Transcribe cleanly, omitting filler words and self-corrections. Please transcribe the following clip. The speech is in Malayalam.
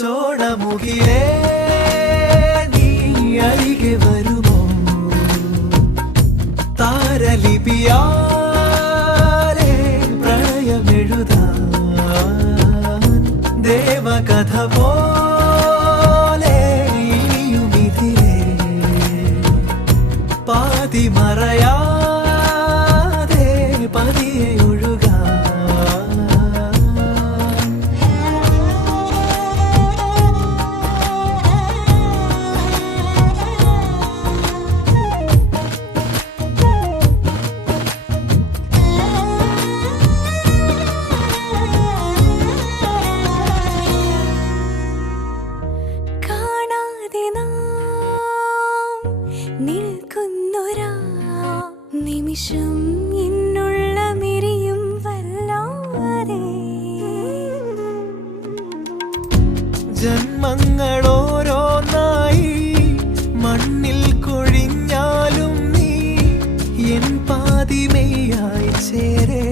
ചോളമുഖിലേ നീ അരികെ വരുമോ താരലിപിയാലേ പ്രണയമെഴുതാൻ ദേവകഥ പോലെ ഇനിയുമിതിലേ പാതി മറയാതെ പതിയെ നിമിഷം ഇന്നുള്ള മിരിയും വല്ലാതെ ജന്മങ്ങളോരോന്നായി മണ്ണിൽ കൊഴിഞ്ഞാലും നീ എൻ പാതിമയായി ചേരേ